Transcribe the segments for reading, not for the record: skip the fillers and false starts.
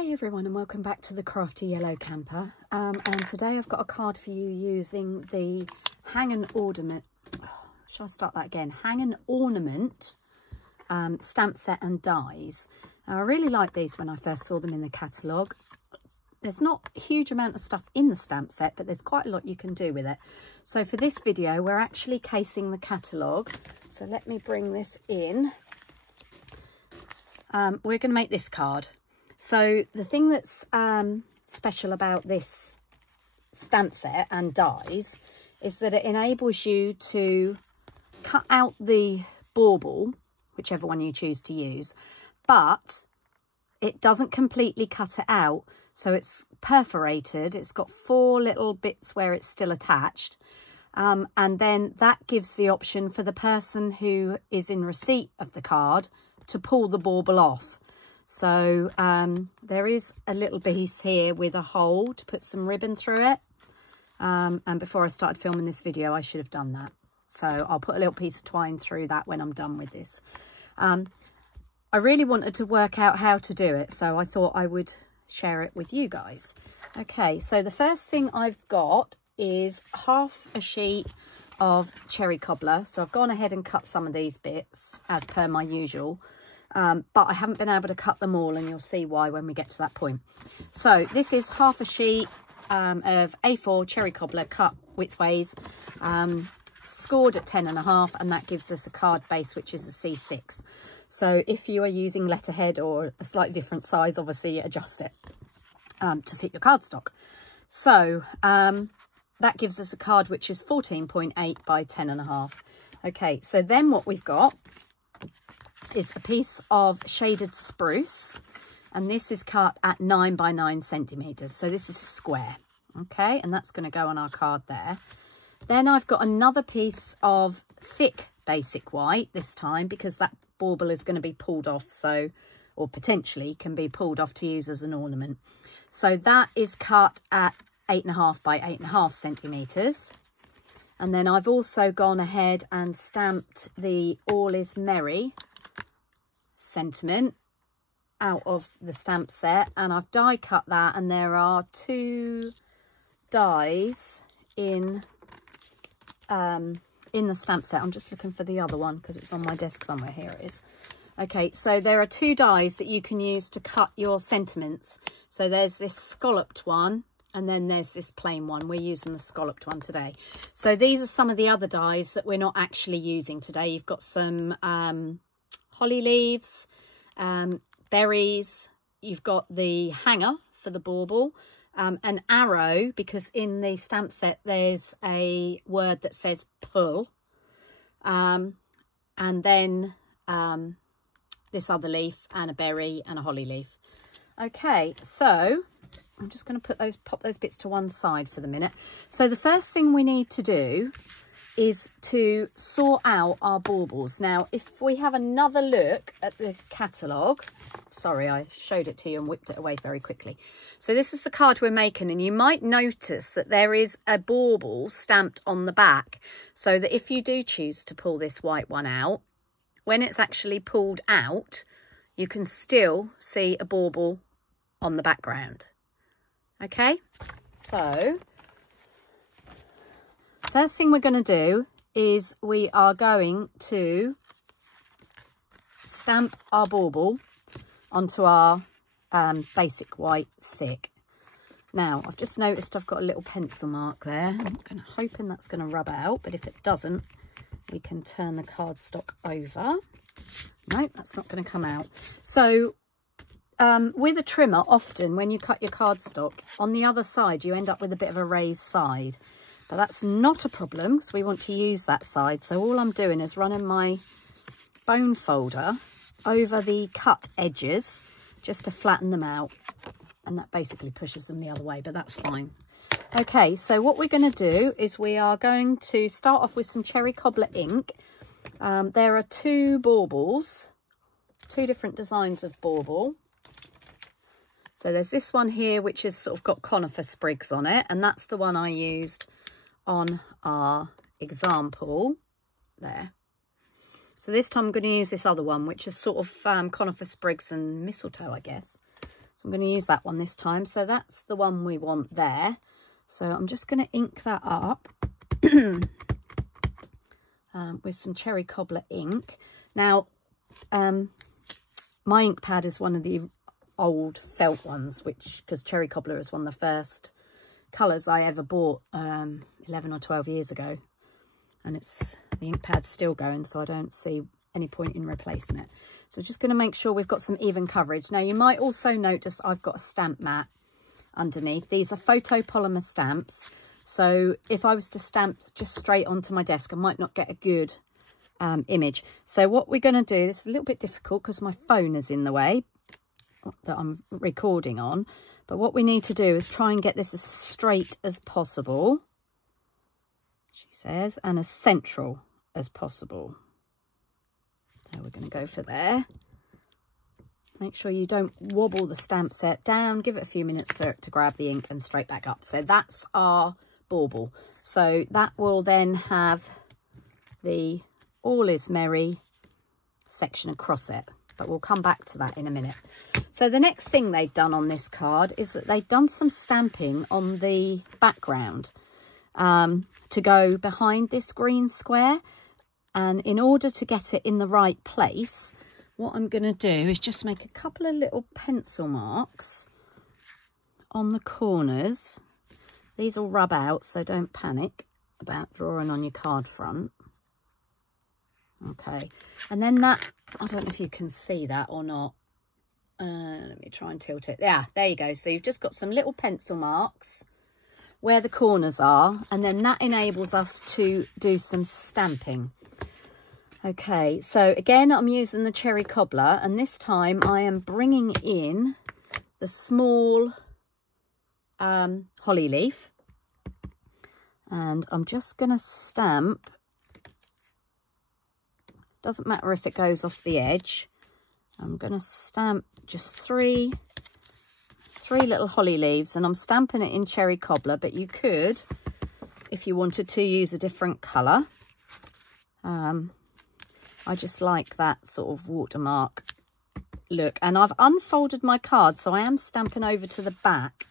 Hey everyone, and welcome back to the Crafty Yellow Camper. And today I've got a card for you using the Hang and Ornament. Shall I start that again? Hang and Ornament stamp set and dies. Now, I really liked these when I first saw them in the catalogue. There's not a huge amount of stuff in the stamp set, but there's quite a lot you can do with it. So for this video, we're actually casing the catalogue. So let me bring this in. We're going to make this card. So the thing that's special about this stamp set and dies is that it enables you to cut out the bauble, whichever one you choose to use, but it doesn't completely cut it out. So it's perforated. It's got 4 little bits where it's still attached. And then that gives the option for the person who is in receipt of the card to pull the bauble off. So there is a little piece here with a hole to put some ribbon through it. And before I started filming this video, I should have done that. So I'll put a little piece of twine through that when I'm done with this. I really wanted to work out how to do it, so I thought I would share it with you guys. Okay, so the first thing I've got is half a sheet of cherry cobbler. So I've gone ahead and cut some of these bits as per my usual. But I haven't been able to cut them all, and you'll see why when we get to that point. So this is half a sheet of A4 cherry cobbler cut widthways, scored at 10.5, and that gives us a card base which is a C6. So if you are using letterhead or a slightly different size, obviously adjust it to fit your cardstock. So that gives us a card which is 14.8 by 10.5. Okay, so then what we've got is a piece of shaded spruce, and this is cut at 9 by 9 centimeters. So this is square. Okay, and that's going to go on our card there. Then I've got another piece of thick basic white this time, because that bauble is going to be pulled off, so, or potentially can be pulled off to use as an ornament. So that is cut at 8.5 by 8.5 centimeters. And then I've also gone ahead and stamped the All Is Merry sentiment out of the stamp set, and I've die cut that, and there are 2 dies in the stamp set. I'm just looking for the other one because it's on my desk somewhere. Here it is. Okay, so there are 2 dies that you can use to cut your sentiments. So there's this scalloped one, and then there's this plain one. We're using the scalloped one today. So these are some of the other dies that we're not actually using today. You've got some holly leaves, berries, you've got the hanger for the bauble, an arrow, because in the stamp set there's a word that says pull, and then this other leaf and a berry and a holly leaf. Okay, so I'm just going to pop those bits to one side for the minute. So the first thing we need to do is to sort out our baubles. Now, if we have another look at the catalogue, sorry, I showed it to you and whipped it away very quickly. So this is the card we're making, and you might notice that there is a bauble stamped on the back, so that if you do choose to pull this white one out, when it's actually pulled out, you can still see a bauble on the background. Okay, so first thing we're going to do is we are going to stamp our bauble onto our basic white thick. Now, I've just noticed I've got a little pencil mark there. I'm hoping that's going to rub out, but if it doesn't, we can turn the cardstock over. No, that's not going to come out. So with a trimmer, often when you cut your cardstock, on the other side you end up with a bit of a raised side. But that's not a problem, because we want to use that side. So all I'm doing is running my bone folder over the cut edges just to flatten them out. And that basically pushes them the other way, but that's fine. Okay, so what we're going to do is we are going to start off with some cherry cobbler ink. There are 2 baubles, 2 different designs of bauble. So there's this one here, which has sort of got conifer sprigs on it, and that's the one I used on our example there. So this time I'm going to use this other one, which is sort of conifer sprigs and mistletoe, I guess. So I'm going to use that one this time. So that's the one we want there. So I'm just going to ink that up with some cherry cobbler ink. Now, my ink pad is one of the old felt ones, because cherry cobbler is one of the first colours I ever bought 11 or 12 years ago. And the ink pad's still going, so I don't see any point in replacing it. So just going to make sure we've got some even coverage. Now, you might also notice I've got a stamp mat underneath. These are photopolymer stamps. So if I was to stamp just straight onto my desk, I might not get a good image. So what we're going to do, this is a little bit difficult because my phone is in the way that I'm recording on. But what we need to do is try and get this as straight as possible, she says, and as central as possible. So we're going to go for there. Make sure you don't wobble the stamp set down. Give it a few minutes for it to grab the ink and straight back up. So that's our bauble. So that will then have the All Is Merry section across it. But we'll come back to that in a minute. So the next thing they've done on this card is that they've done some stamping on the background to go behind this green square. And in order to get it in the right place, what I'm going to do is just make a couple of little pencil marks on the corners. These will rub out, so don't panic about drawing on your card front. Okay, and then that, I don't know if you can see that or not. Let me try and tilt it. Yeah, there you go. So you've just got some little pencil marks where the corners are, and then that enables us to do some stamping. Okay, so again, I'm using the cherry cobbler, and this time I am bringing in the small holly leaf, and I'm just going to stamp. Doesn't matter if it goes off the edge. I'm going to stamp just three little holly leaves, and I'm stamping it in cherry cobbler, but you could, if you wanted to, use a different colour. I just like that sort of watermark look. And I've unfolded my card, so I am stamping over to the back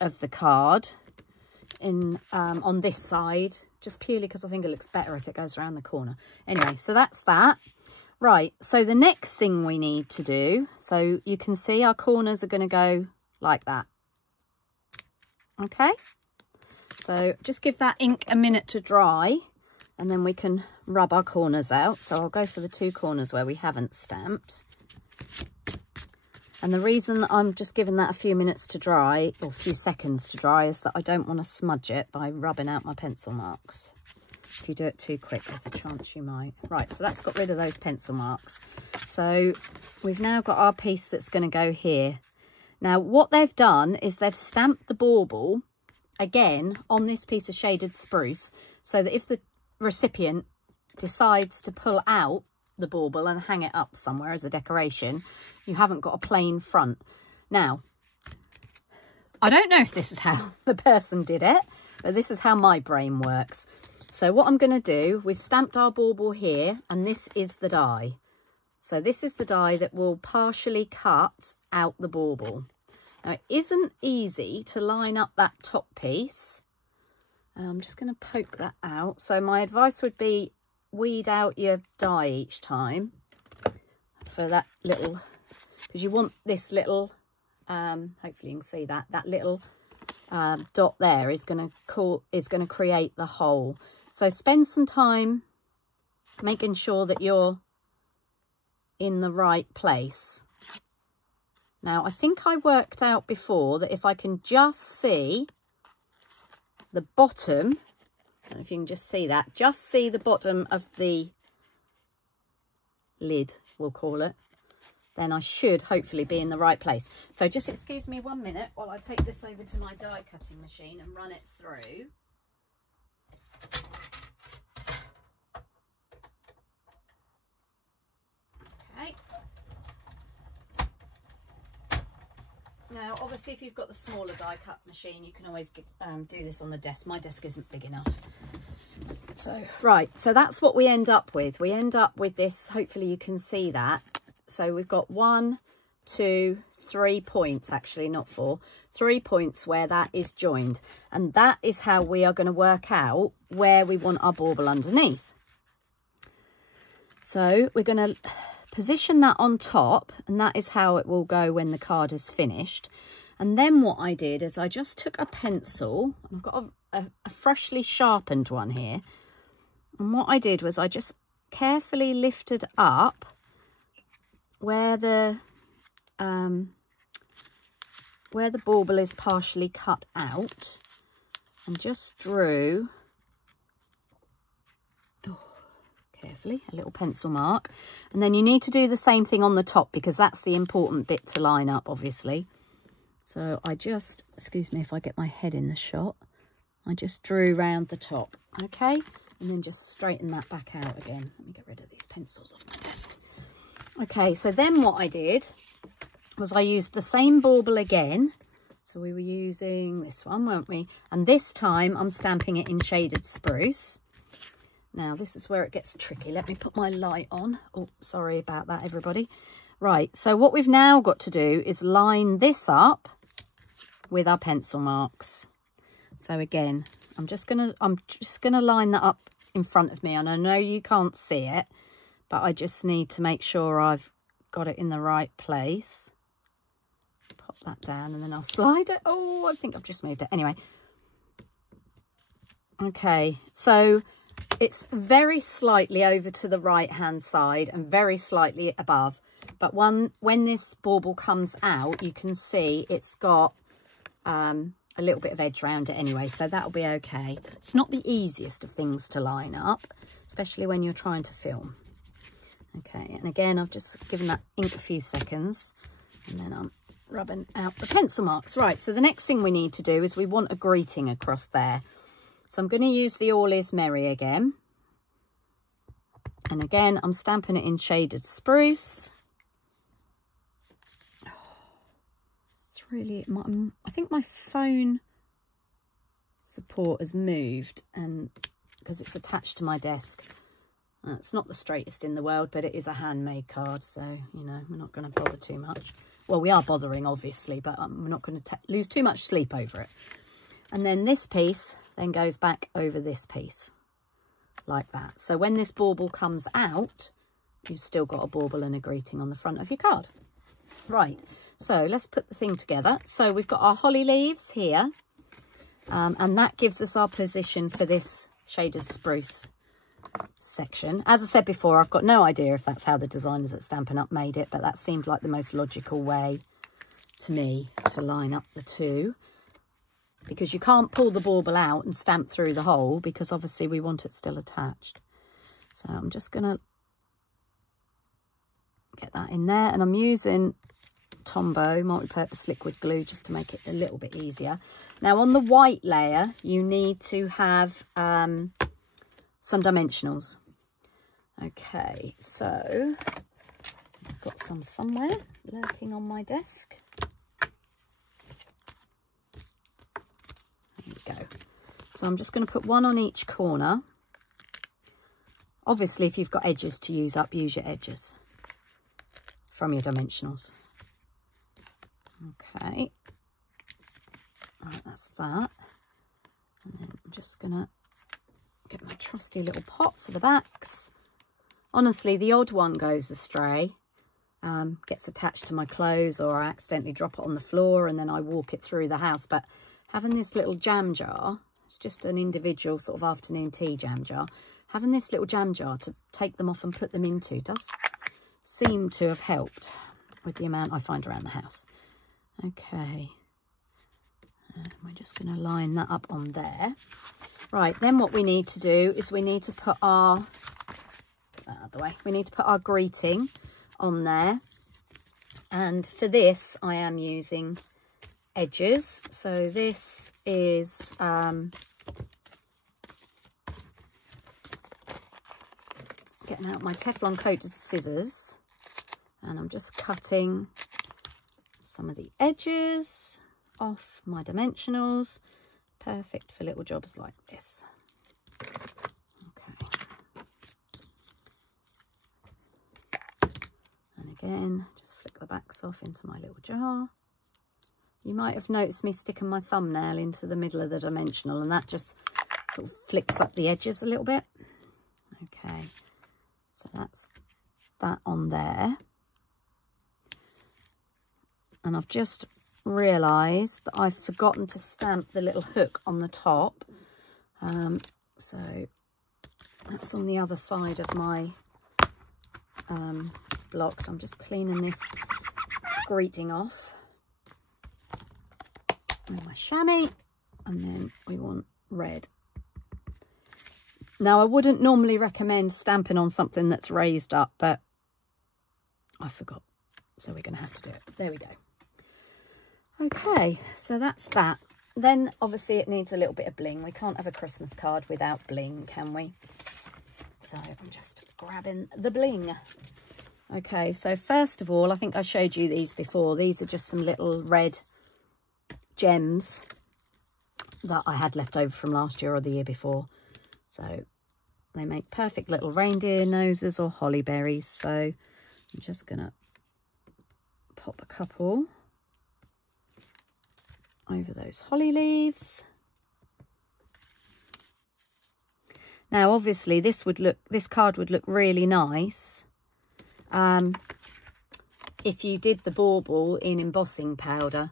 of the card on this side, just purely because I think it looks better if it goes around the corner. Anyway, so that's that. Right, so the next thing we need to do, so you can see our corners are going to go like that. Okay, so just give that ink a minute to dry, and then we can rub our corners out. So I'll go for the two corners where we haven't stamped. And the reason I'm just giving that a few minutes to dry, or a few seconds to dry, is that I don't want to smudge it by rubbing out my pencil marks. If you do it too quick, there's a chance you might. Right, so that's got rid of those pencil marks. So we've now got our piece that's going to go here. Now, what they've done is they've stamped the bauble, again, on this piece of shaded spruce, so that if the recipient decides to pull out the bauble and hang it up somewhere as a decoration, you haven't got a plain front. Now, I don't know if this is how the person did it, but this is how my brain works. So what I'm going to do, we've stamped our bauble here, and this is the die. So this is the die that will partially cut out the bauble. Now, it isn't easy to line up that top piece. I'm just going to poke that out. So my advice would be weed out your die each time for that little, because you want this little, hopefully you can see that little dot there is going to create the hole. So spend some time making sure that you're in the right place. Now, I think I worked out before that if I can just see the bottom, I don't know if you can just see that, just see the bottom of the lid, we'll call it, then I should hopefully be in the right place. So just excuse me 1 minute while I take this over to my die cutting machine and run it through. Okay. Now, obviously, if you've got the smaller die cut machine, you can always do this on the desk. My desk isn't big enough. So, right, so that's what we end up with. We end up with this, hopefully you can see that. So we've got 1, 2, 3 points, actually, not 4. 3 points where that is joined. And that is how we are going to work out where we want our bauble underneath. So we're going to position that on top, and that is how it will go when the card is finished. And then what I did is I just took a pencil. I've got a freshly sharpened one here. And what I did was I just carefully lifted up where the bauble is partially cut out, and just drew, carefully, a little pencil mark. And then you need to do the same thing on the top, because that's the important bit to line up, obviously. So I just, excuse me if I get my head in the shot, I just drew round the top, okay? And then just straighten that back out again. Let me get rid of these pencils off my desk. Okay, so then what I did was I used the same bauble again. So we were using this one, weren't we? And this time I'm stamping it in shaded spruce. Now, this is where it gets tricky. Let me put my light on. Oh, sorry about that, everybody. Right, so what we've now got to do is line this up with our pencil marks. So again, I'm just gonna line that up in front of me, and I know you can't see it, but I just need to make sure I've got it in the right place. Pop that down, and then I'll slide it. Oh, I think I've just moved it. Anyway. Okay, so it's very slightly over to the right-hand side and very slightly above. But when this bauble comes out, you can see it's got a little bit of edge around it anyway, so that'll be okay. It's not the easiest of things to line up, especially when you're trying to film. Okay, and again, I've just given that ink a few seconds, and then I'm rubbing out the pencil marks. Right, so the next thing we need to do is we want a greeting across there. So I'm going to use the All Is Merry again. And again, I'm stamping it in shaded spruce. It's really, I think my phone support has moved, and because it's attached to my desk. It's not the straightest in the world, but it is a handmade card, so, you know, we're not going to bother too much. Well, we are bothering, obviously, but we're not going to lose too much sleep over it. And then this piece then goes back over this piece, like that. So when this bauble comes out, you've still got a bauble and a greeting on the front of your card. Right, so let's put the thing together. So we've got our holly leaves here, and that gives us our position for this shaded spruce section. As I said before, I've got no idea if that's how the designers at Stampin' Up made it, but that seemed like the most logical way to me to line up the two, because you can't pull the bauble out and stamp through the hole, because obviously we want it still attached. So I'm just gonna get that in there, and I'm using Tombow multi-purpose liquid glue just to make it a little bit easier. Now on the white layer, you need to have some dimensionals. Okay, so I've got some somewhere lurking on my desk. There you go. So I'm just going to put one on each corner. Obviously, if you've got edges to use up, use your edges from your dimensionals. Okay, right, that's that. And then I'm just going to get my trusty little pot for the backs. Honestly, the odd one goes astray, gets attached to my clothes, or I accidentally drop it on the floor and then I walk it through the house. But having this little jam jar, it's just an individual sort of afternoon tea jam jar, having this little jam jar to take them off and put them into does seem to have helped with the amount I find around the house. Okay, and we're just going to line that up on there. Right, then what we need to do is we need to put our, get that out of the way, we need to put our greeting on there. And for this, I am using edges. So this is getting out my Teflon coated scissors, and I'm just cutting some of the edges off my dimensionals. Perfect for little jobs like this. Okay. And again, just flick the backs off into my little jar. You might have noticed me sticking my thumbnail into the middle of the dimensional, and that just sort of flicks up the edges a little bit. Okay, so that's that on there. And I've just realised that I've forgotten to stamp the little hook on the top. So that's on the other side of my block. So I'm just cleaning this greeting off. And my chamois, and then we want red. Now, I wouldn't normally recommend stamping on something that's raised up, but I forgot. So we're going to have to do it. There we go. Okay, so that's that. Then, obviously, it needs a little bit of bling. We can't have a Christmas card without bling, can we? So I'm just grabbing the bling. Okay, so first of all, I think I showed you these before. These are just some little red gems that I had left over from last year or the year before. So they make perfect little reindeer noses or holly berries. So I'm just gonna pop a couple over those holly leaves. Now obviously this card would look really nice if you did the bauble in embossing powder.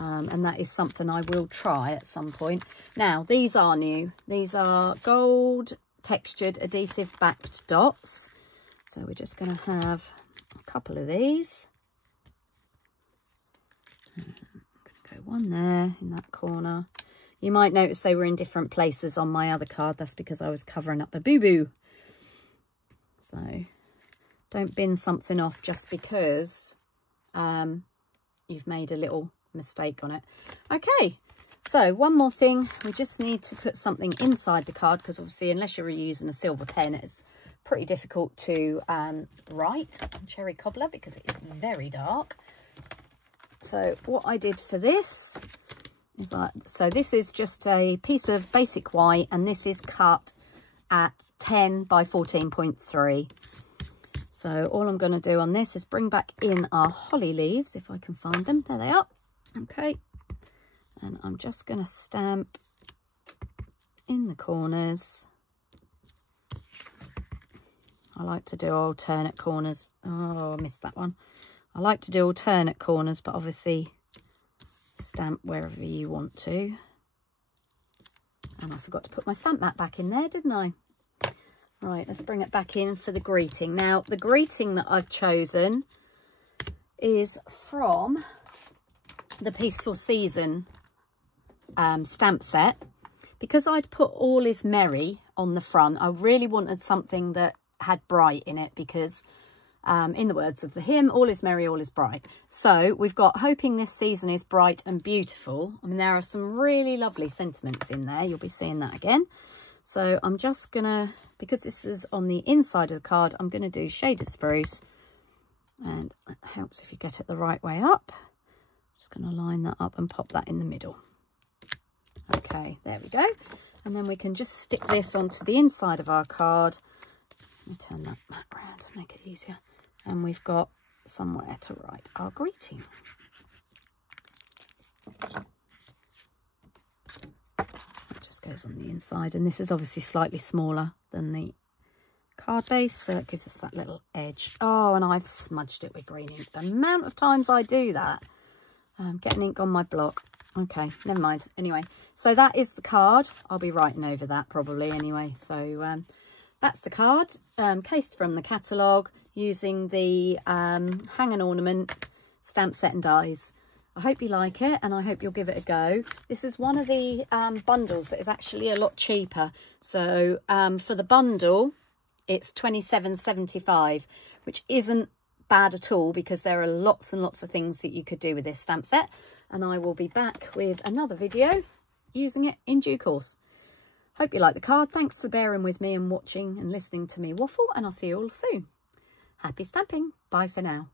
And that is something I will try at some point. Now, these are new. These are gold textured adhesive backed dots. So we're just going to have a couple of these. I'm going to go one there in that corner. You might notice they were in different places on my other card. That's because I was covering up a boo-boo. So don't bin something off just because you've made a little mistake on it. Okay, so one more thing. We just need to put something inside the card, because obviously unless you're using a silver pen, it's pretty difficult to write on cherry cobbler because it is very dark. So what I did for this is so this is just a piece of basic white, and this is cut at 10 by 14.3. So all I'm going to do on this is bring back in our holly leaves, if I can find them. There they are. Okay, and I'm just going to stamp in the corners. I like to do alternate corners. Oh, I missed that one. I like to do alternate corners, but obviously stamp wherever you want to. And I forgot to put my stamp mat back in there, didn't I? Right, let's bring it back in for the greeting. Now, the greeting that I've chosen is from the Peaceful Season stamp set. Because I'd put All Is Merry on the front, I really wanted something that had bright in it, because in the words of the hymn, all is merry, all is bright. So we've got hoping this season is bright and beautiful. I mean, there are some really lovely sentiments in there. You'll be seeing that again. So I'm just gonna, because this is on the inside of the card, I'm gonna do Shaded Spruce, and it helps if you get it the right way up. Just going to line that up and pop that in the middle. Okay, there we go. And then we can just stick this onto the inside of our card. Let me turn that mat around to make it easier. And we've got somewhere to write our greeting. It just goes on the inside. And this is obviously slightly smaller than the card base, so it gives us that little edge. Oh, and I've smudged it with green ink. The amount of times I do that. Getting ink on my block. Okay, never mind. Anyway, so that is the card. I'll be writing over that probably anyway. So that's the card, cased from the catalogue, using the Hang and Ornament stamp set and dies. I hope you like it, and I hope you'll give it a go. This is one of the bundles that is actually a lot cheaper. So for the bundle, it's £27.75, which isn't bad at all, because there are lots and lots of things that you could do with this stamp set, and I will be back with another video using it in due course. Hope you like the card. Thanks for bearing with me and watching and listening to me waffle, and I'll see you all soon. Happy stamping. Bye for now.